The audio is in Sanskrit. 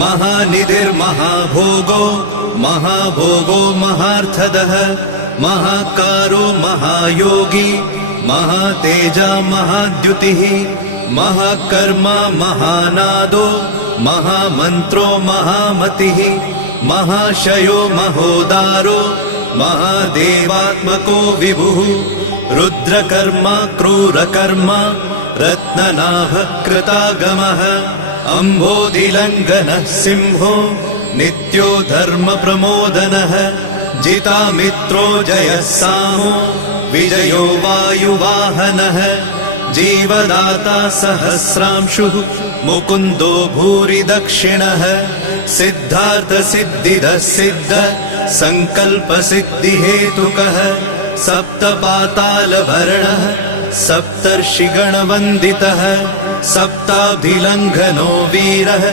महानिधिर्महाभोगो महाभोगो महार्थदः महाकारो महायोगी महातेजा महाद्युतिः महाकर्मा महानादो महामन्त्रो महामतिः महाशयो महोदारो महादेवात्मको विभुः रुद्रकर्मा क्रूरकर्मा रत्ननाभकृतागमः अम्भोधिलङ्घनः सिंहो नित्यो धर्मप्रमोदनः जितामित्रो जयः सामो विजयो वायुवाहनः जीवदाता सहस्रांशुः मुकुन्दो भूरि दक्षिणः सिद्धार्थसिद्धिदः सिद्ध सङ्कल्पसिद्धिहेतुकः सप्तपातालभरणः सप्तर्षिगणवन्दितः सप्ताभिलङ्घनो वीरः